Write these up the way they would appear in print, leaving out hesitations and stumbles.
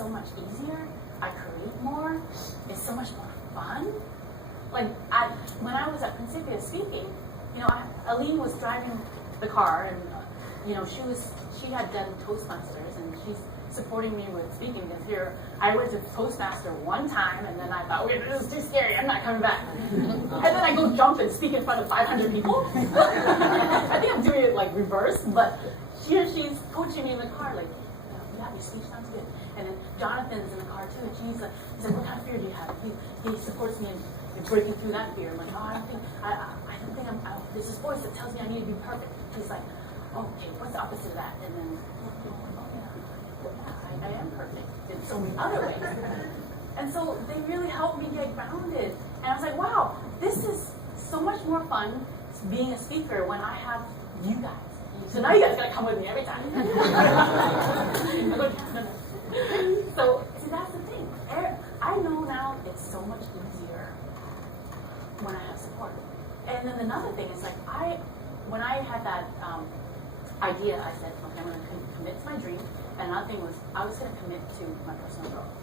so much easier. I create more. It's so much more fun. Like when I was at Principia speaking, Aline was driving the car, and she had done Toastmasters, and she's supporting me with speaking. Because here I went to Toastmaster one time, and then I thought, wait, this is too scary. I'm not coming back. And then I go jump and speak in front of 500 people. I think I'm doing it like reverse, but she's coaching me in the car, like, yeah, your speech sounds good. And then Jonathan's in the car too, and he's like, what kind of fear do you have? He supports me in breaking through that fear. I'm like, I don't think there's this voice that tells me I need to be perfect. He's like, okay, what's the opposite of that? And then, I am perfect in so many other ways. And so they really helped me get grounded. And I was like, wow, this is so much more fun being a speaker when I have you guys. So now you guys gotta come with me every time. So, see, that's the thing. I know now it's so much easier when I have support. And then another thing is, like, when I had that idea, I said, okay, I'm going to commit to my dream. And another thing was, I was going to commit to my personal growth.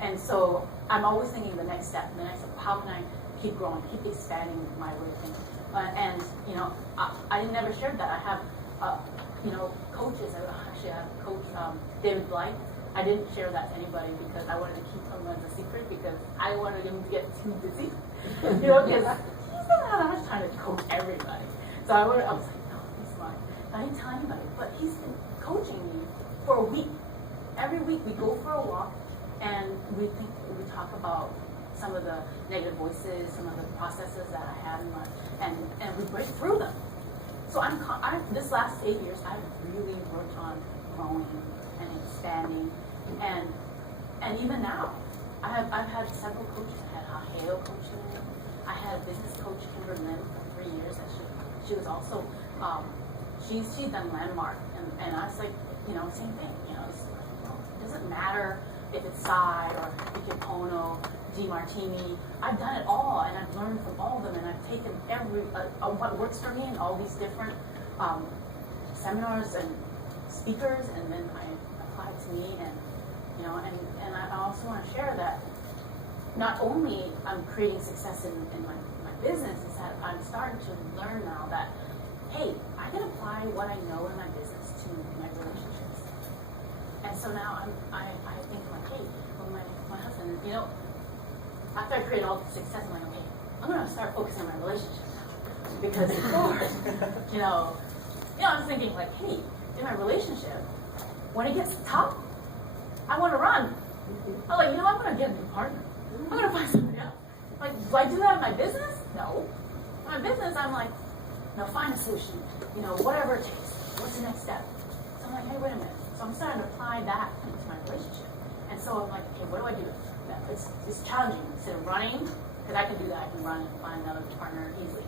And so I'm always thinking the next step, how can I keep growing, keep expanding my way of thinking. I never shared that. I have, coaches. Actually, I have Coach David Blythe. I didn't share that to anybody because I wanted to keep him as a secret, because I wanted him to get too busy. Because he doesn't have that much time to coach everybody. So I was like, no, he's fine. I didn't tell anybody, but he's been coaching me for a week. Every week we go for a walk, and we talk about some of the negative voices, some of the processes that I had in my, and we break through them. So this last 8 years, I've really worked on growing and expanding, and even now, I've had several coaches. I had Haheo coaching me. I had a business coach, Kimber Lim, for 3 years. She was also, she's done Landmark, and I was like, same thing. It doesn't matter if it's Psy or Ikipono, Martini. I've done it all, and I've learned from all of them, and I've taken what works for me in all these different seminars and speakers, and then I apply it to me, and I also want to share that not only I'm creating success in my business, is that I'm starting to learn now that, hey, I can apply what I know in my business to my relationships. And so now I think like, hey, well, my husband, after I create all the success, I'm like, okay, I'm gonna start focusing on my relationships now. Because before, I was thinking like, hey, in my relationship, when it gets tough, I want to run. I'm like, I'm gonna get a new partner. I'm gonna find somebody else. Like, do I do that in my business? No. In my business, I'm like, no, find a solution. Whatever it takes. What's the next step? So I'm like, hey, wait a minute. So I'm starting to apply that into my relationship. And so I'm like, okay, what do I do? It's challenging. Instead of running, because I can do that, I can run and find another partner easily.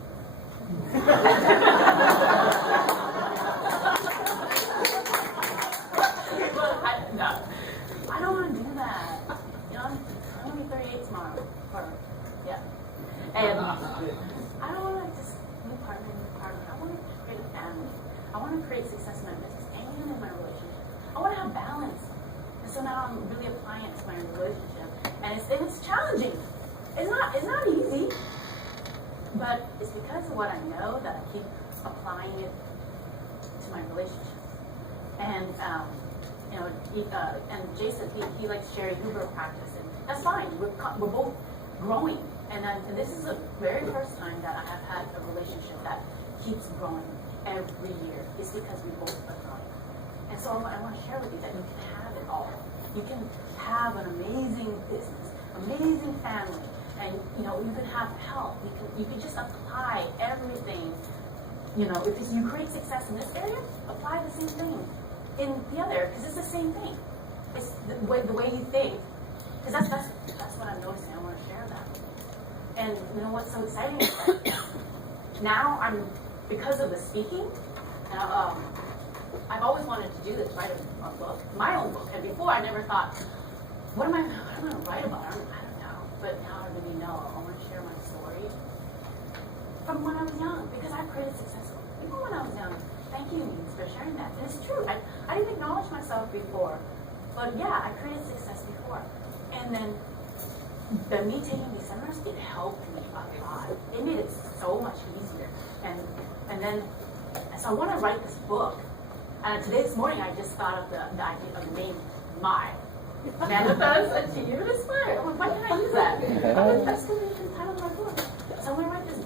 I don't want to do that. I'm going to be 38 tomorrow. And I don't want to just new partner. I want to create a family. I want to create success in my business and in my relationship. I want to have balance. And so now I'm really applying it to my relationship. And it's challenging. It's not easy. But it's because of what I know that I keep applying it to my relationships. And and Jason, he likes Sherry Huber practice, and that's fine. We're both growing, and this is the very first time that I have had a relationship that keeps growing every year. It's because we both are growing. And so I want to share with you that you can have it all. You can have an amazing business, amazing family, and you can have health. You can just apply everything. If you create success in this area, apply the same thing in the other, because it's the same thing. It's the way you think, because that's what I'm noticing. I want to share that. And what's so exciting is that now because of the speaking, I've always wanted to do this, write a book, my own book. And before I never thought, what am I going to write about? I don't know. But now I really know. I want to share my story from when I was young, because I've created successful people when I was young. Thank you, Means, for sharing that. And it's true. I didn't acknowledge myself before But yeah, I created success before. And then me taking these seminars, it helped me a lot. It made it so much easier. And then, so I want to write this book. And this morning I just thought of the idea of the name My. Manifest, achieve, and inspire. Why can't I use that? That's going to be the title of my book. So I'm going to write this book.